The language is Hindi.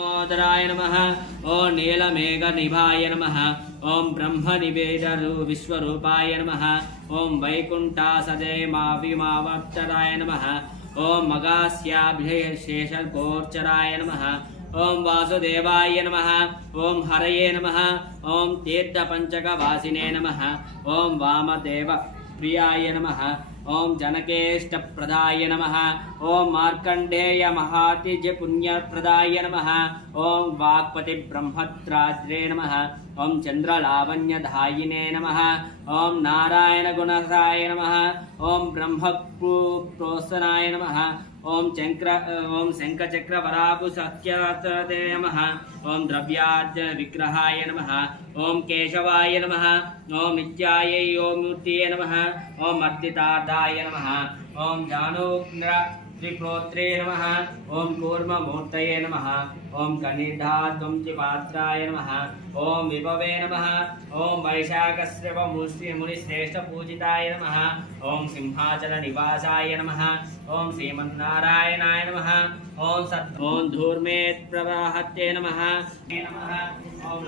दामोदराय नमः। ओं नीलमेघनिभाय नमः। ओं ब्रह्मनिवेद विश्वरूपाय नमः। ओं वैकुंठासदेमाविमावर्तराय नमः। ओं मगास्याभिषेषगोचराय नमः। ओं वासुदेवाय नमः। ओं हरये नमः। ओं तीर्थपंचकवासिने नमः। ओं वामदेव प्रियाय नमः। ओं जनकेष्टप्रदाय नमः। ओं मार्कंडेय महातिज पुण्यप्रदाय नमः। ओं वाक्पति ब्रह्मत्राद्रे नमः। ओं चंद्रलावण्यधायिने नमः। ओं नारायण गुणराय नमः। ओं ब्रह्मप्रोत्सनाय नमः। ओं शंखचक्रवराकुसख्याते नमः। ओं द्रव्यार्ज विग्रहाय नमः। ओं केशवाय नमः। ओं नित्याय मूर्तये नमः। ओं मर्दितार्थाय नमः। ओं जानुग्र त्रिप्रोत्रे नमः। ओं कूर्ममूर्तये नमः। ओं कनिधात्वंचिपात्राय नमः। ओं विभवे नमः। ओं वैशाखश्रव मुनिश्रेष्ठपूजिताय नमः। ओं सिंहाचल निवासाय नमः। ओं श्रीमन्नारायणाय नमः। ओं ओं धूर्मेत् प्रवाहत्ये नमः। ओं